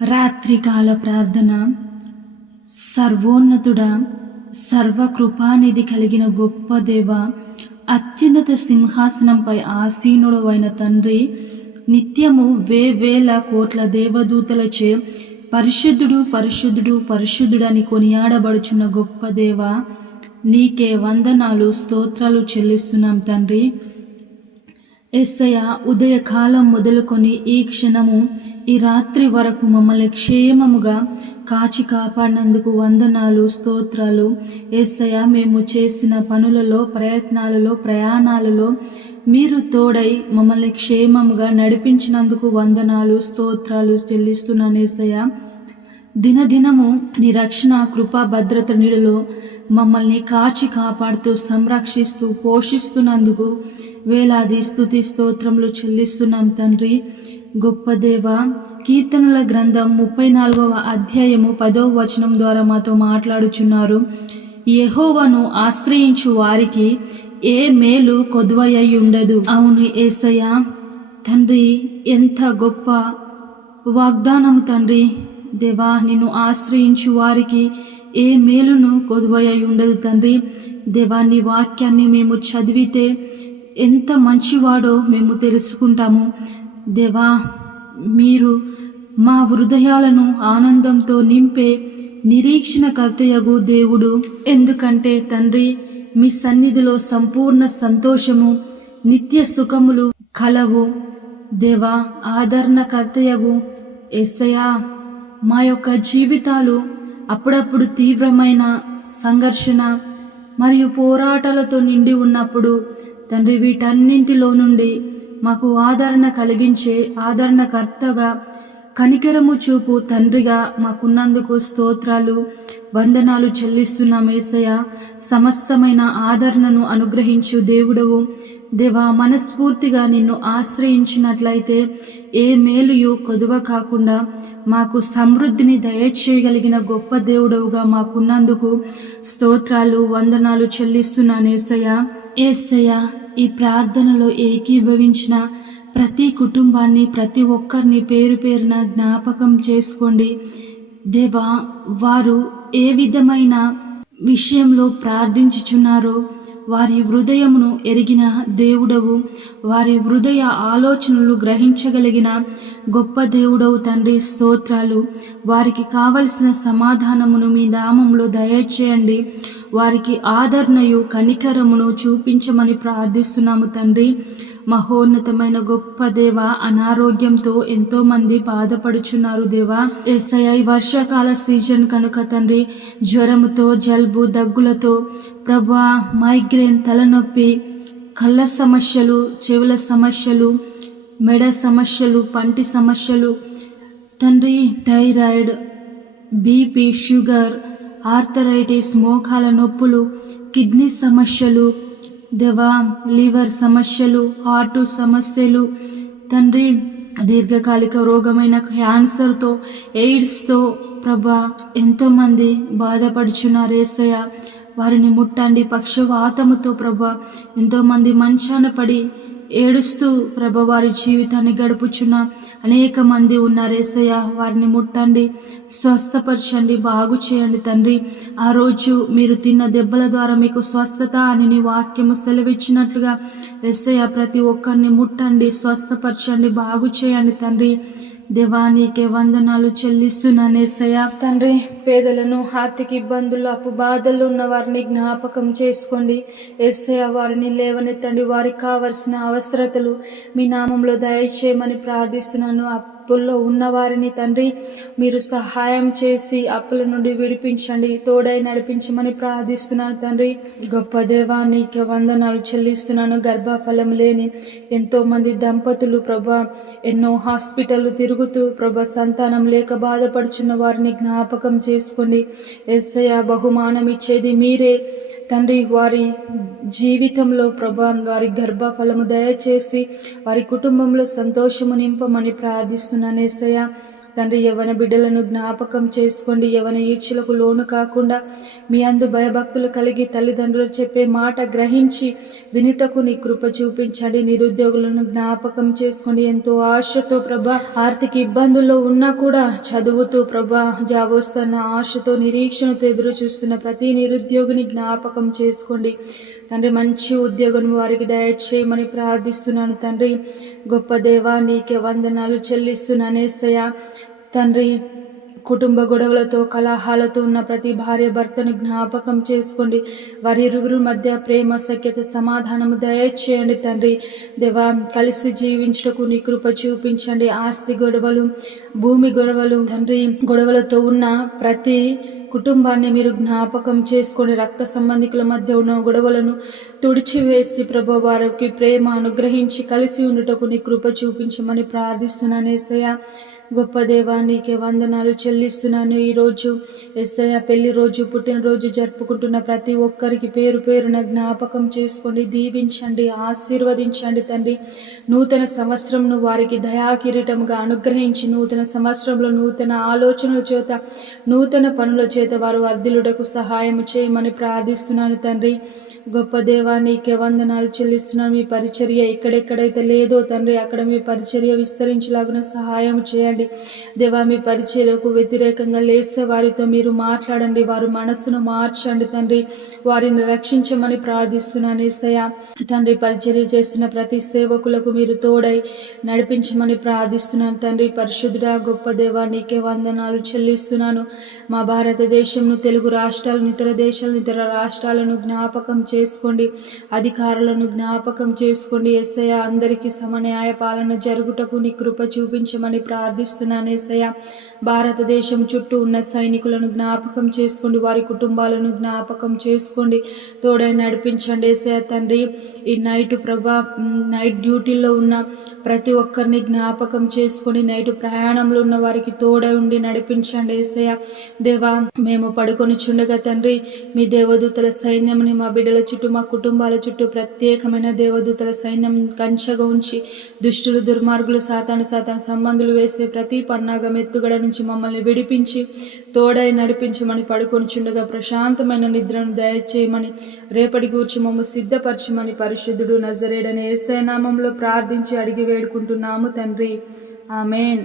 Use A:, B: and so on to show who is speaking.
A: రాత్రికాల ప్రార్థన సర్వోన్నతుడ సర్వకృపానిధి కలిగిన గొప్ప దేవ అత్యున్నత సింహాసనంపై ఆసీనుడవైన తండ్రి నిత్యము వేవేల కోట్ల దేవదూతలచే పరిశుద్ధుడు పరిశుద్ధుడు పరిశుద్ధుడని కొనియాడబడుచున్న గొప్ప దేవ నీకే వందనాలు స్తోత్రాలు చెల్లిస్తున్నాం తండ్రి. ఎస్సయ ఉదయకాలం మొదలుకొని ఈ క్షణము ఈ రాత్రి వరకు మమ్మల్ని క్షేమముగా కాచి కాపాడినందుకు వందనాలు స్తోత్రాలు. ఏసయ మేము చేసిన పనులలో ప్రయత్నాలలో ప్రయాణాలలో మీరు తోడై మమ్మల్ని క్షేమముగా నడిపించినందుకు వందనాలు స్తోత్రాలు చెల్లిస్తున్నాను ఏసయ్య. దినదినము నీ రక్షణ కృపా భద్రత నీడలో మమ్మల్ని కాచి కాపాడుతూ సంరక్షిస్తూ పోషిస్తున్నందుకు వేలాది స్థుతి స్తోత్రములు చెల్లిస్తున్నాం తండ్రి. గొప్ప దేవ కీర్తనల గ్రంథం ముప్పై నాలుగవ అధ్యాయము పదవ వచనం ద్వారా మాతో మాట్లాడుచున్నారు. యహోవను ఆశ్రయించు వారికి ఏ మేలు కొద్వయ్యి ఉండదు అవును ఏసయ్య తండ్రి ఎంత గొప్ప వాగ్దానము తండ్రి. దేవా నిన్ను ఆశ్రయించు వారికి ఏ మేలును కొద్వయ్యి ఉండదు తండ్రి. దేవా నీ వాక్యాన్ని మేము చదివితే ఎంత మంచివాడో మేము తెలుసుకుంటాము. దేవా మీరు మా హృదయాలను ఆనందంతో నింపే నిరీక్షణ కర్తయగు దేవుడు. ఎందుకంటే తండ్రి మీ సన్నిధిలో సంపూర్ణ సంతోషము నిత్య సుఖములు కలవు. దేవా ఆదరణకర్తయగు ఎస్సయా మా యొక్క జీవితాలు అప్పుడప్పుడు తీవ్రమైన సంఘర్షణ మరియు పోరాటాలతో నిండి ఉన్నప్పుడు తండ్రి వీటన్నింటిలో నుండి మాకు ఆదరణ కలిగించే ఆదరణకర్తగా కనికరము చూపు తండ్రిగా మాకున్నందుకు స్తోత్రాలు వందనాలు చెల్లిస్తున్న మేసయ సమస్తమైన ఆదరణను అనుగ్రహించు దేవుడవు. దేవా మనస్ఫూర్తిగా నిన్ను ఆశ్రయించినట్లయితే ఏ మేలుయు కొదువ కాకుండా మాకు సమృద్ధిని దయచేయగలిగిన గొప్ప దేవుడవుగా మాకున్నందుకు స్తోత్రాలు వందనాలు చెల్లిస్తున్నాను ఏసయ్య ఈ ప్రార్థనలో ఏకీభవించిన ప్రతి కుటుంబాన్ని ప్రతి ఒక్కరిని పేరు పేరున జ్ఞాపకం చేసుకోండి. దేవా వారు ఏ విధమైన విషయంలో ప్రార్థించుచున్నారో వారి హృదయమును ఎరిగిన దేవుడవు. వారి హృదయ ఆలోచనలు గ్రహించగలిగిన గొప్ప దేవుడవు తండ్రి స్తోత్రాలు. వారికి కావలసిన సమాధానమును మీ నామంలో దయచేయండి. వారికి ఆదరణయు కనికరమును చూపించమని ప్రార్థిస్తున్నాము తండ్రి. మహోన్నతమైన గొప్ప దేవ అనారోగ్యంతో ఎంతో మంది బాధపడుచున్నారు దేవా. ఎస్ఐ వర్షాకాల సీజన్ కనుక తండ్రి జ్వరముతో జలుబు దగ్గులతో ప్రభా మైగ్రేన్ తలనొప్పి కళ్ళ సమస్యలు చెవుల సమస్యలు మెడ సమస్యలు పంటి సమస్యలు తండ్రి థైరాయిడ్ బీపీ షుగర్ ఆర్థరైటిస్ మోకాల నొప్పులు కిడ్నీ సమస్యలు దెవా లివర్ సమస్యలు హార్ట్ సమస్యలు తండ్రి దీర్ఘకాలిక రోగమైన క్యాన్సర్తో ఎయిడ్స్తో ప్రభా ఎంతోమంది బాధపడుచున్నారు ఏసయ్య. వారిని ముట్టండి పక్షవాతముతో ప్రభా ఎంతోమంది మంచాన పడి ఏడుస్తూ ప్రభ వారి జీవితాన్ని గడుపుచున్న అనేక మంది ఉన్నారేసయ్య వారిని ముట్టండి స్వస్థపరచండి బాగు చేయండి తండ్రి. ఆ రోజు మీరు తిన్న దెబ్బల ద్వారా మీకు స్వస్థత అని నీ వాక్యము సెలవిచ్చినట్లుగా ఎస్సయ్య ప్రతి ఒక్కరిని ముట్టండి స్వస్థపరచండి బాగు చేయండి తండ్రి. దేవానికి వందనాలు చెల్లిస్తున్నాను ఏసయ్య తండ్రి పేదలను ఆర్థిక ఇబ్బందులు అప్పు బాధలు ఉన్న వారిని జ్ఞాపకం చేసుకోండి. ఏసయ్య వారిని లేవనెత్తండి. వారికి కావలసిన అవసరతలు మీ నామంలో దయచేయమని ప్రార్థిస్తున్నాను. అప్పుల్లో ఉన్నవారిని తండ్రి మీరు సహాయం చేసి అప్పుల నుండి విడిపించండి తోడై నడిపించమని ప్రార్థిస్తున్నాను తండ్రి. గొప్ప దేవానికి వందనాలు చెల్లిస్తున్నాను. గర్భఫలం లేని ఎంతో మంది దంపతులు ప్రభా ఎన్నో హాస్పిటల్ తిరుగుతూ ప్రభా సంతానం లేక బాధపడుచున్న వారిని జ్ఞాపకం చేసుకోండి. ఎస్ఐ బహుమానం ఇచ్చేది మీరే. తండ్రి వారి జీవితంలో ప్రభా వారి గర్భఫలము దయచేసి వారి కుటుంబంలో సంతోషము నింపమని ప్రార్థిస్తున్నాను ఏసయ్య. తండ్రి యవన బిడ్డలను జ్ఞాపకం చేసుకోండి. యవన ఈర్చులకు లోను కాకుండా మీ అందు భయభక్తులు కలిగి తల్లిదండ్రులు చెప్పే మాట గ్రహించి వినుటకు నీ కృప చూపించండి. నిరుద్యోగులను జ్ఞాపకం చేసుకోండి. ఎంతో ఆశతో ప్రభా ఆర్థిక ఇబ్బందుల్లో ఉన్నా కూడా చదువుతూ ప్రభా జాబ్ వస్తున్న ఆశతో నిరీక్షణతో ఎదురు చూస్తున్న ప్రతి నిరుద్యోగిని జ్ఞాపకం చేసుకోండి. తండ్రి మంచి ఉద్యోగం వారికి దయచేయమని ప్రార్థిస్తున్నాను తండ్రి. గొప్ప దేవా నీకే వందనాలు చెల్లిస్తున్నాను తండ్రి కుటుంబ గొడవలతో కలహాలతో ఉన్న ప్రతి భార్య భర్తను జ్ఞాపకం చేసుకోండి. వారి మధ్య ప్రేమ సఖ్యత సమాధానము దయచేయండి తండ్రి. దేవా కలిసి జీవించుటకు నీ కృప చూపించండి. ఆస్తి గొడవలు భూమి గొడవలు తండ్రి గొడవలతో ఉన్న ప్రతి కుటుంబాన్ని మీరు జ్ఞాపకం చేసుకొని రక్త సంబంధికుల మధ్య ఉన్న గొడవలను తుడిచివేసి ప్రభు వారికి ప్రేమ అనుగ్రహించి కలిసి ఉండుటకు నీ కృప చూపించమని ప్రార్థిస్తున్నాను. ఏసయ్య గొప్ప దేవా వందనాలు చెల్లిస్తున్నాను. ఈరోజు ఎస్ఐ పెళ్ళి రోజు పుట్టినరోజు జరుపుకుంటున్న ప్రతి ఒక్కరికి పేరు పేరున జ్ఞాపకం చేసుకోండి దీవించండి ఆశీర్వదించండి తండ్రి. నూతన సంవత్సరంను వారికి దయాకిరీటంగా అనుగ్రహించి నూతన సంవత్సరంలో నూతన ఆలోచనల చేత నూతన పనుల చేత వారు వర్ధిలుడకు సహాయం చేయమని ప్రార్థిస్తున్నాను తండ్రి. గొప్ప దేవా నీకే వందనాలు చెల్లిస్తున్నాను. మీ పరిచర్య ఎక్కడెక్కడైతే లేదో తండ్రి అక్కడ మీ పరిచర్య విస్తరించలాగున సహాయం చేయండి. దేవా మీ పరిచర్యకు వ్యతిరేకంగా లేస్తే వారితో మీరు మాట్లాడండి. వారు మనస్సును మార్చండి తండ్రి. వారిని రక్షించమని ప్రార్థిస్తున్నాను ఏసయ తండ్రి పరిచర్య చేస్తున్న ప్రతి సేవకులకు మీరు తోడై నడిపించమని ప్రార్థిస్తున్నాను తండ్రి. పరిశుద్ధుడా గొప్ప దేవా నీకే వందనాలు చెల్లిస్తున్నాను. మా భారత భారతదేశంను తెలుగు రాష్ట్రాలను ఇతర దేశాలను ఇతర రాష్ట్రాలను జ్ఞాపకం చేసుకోండి. అధికారులను జ్ఞాపకం చేసుకోండి. ఎస్ఐ అందరికీ సమన్యాయ పాలన జరుగుటకు నీ కృప చూపించమని ప్రార్థిస్తున్నాను ఎస్ఐ భారతదేశం చుట్టూ ఉన్న సైనికులను జ్ఞాపకం చేసుకోండి. వారి కుటుంబాలను జ్ఞాపకం చేసుకోండి. తోడై నడిపించండి ఎస్ఐ తండ్రి. ఈ నైట్ ప్రభా నైట్ డ్యూటీలో ఉన్న ప్రతి ఒక్కరిని జ్ఞాపకం చేసుకొని నైట్ ప్రయాణంలో ఉన్న వారికి తోడై ఉండి నడిపించండి ఏసయ్య. దేవా మేము పడుకొని చుండగా తండ్రి మీ దేవదూతల సైన్యంని మా బిడ్డల చుట్టూ మా కుటుంబాల చుట్టూ ప్రత్యేకమైన దేవదూతల సైన్యం కంచగా ఉంచి దుష్టులు దుర్మార్గులు సాతాను సాతాను సంబంధులు వేసే ప్రతి పన్నాగం ఎత్తుగడ నుంచి మమ్మల్ని విడిపించి తోడై నడిపించమని పడుకొని చుండగా ప్రశాంతమైన నిద్రను దయచేయమని రేపటి గూర్చి మమ్మ సిద్ధపరచమని పరిశుద్ధుడు నజరేడని ఏసైనామంలో ప్రార్థించి అడిగి వేడుకుంటున్నాము తండ్రి. ఆమెన్.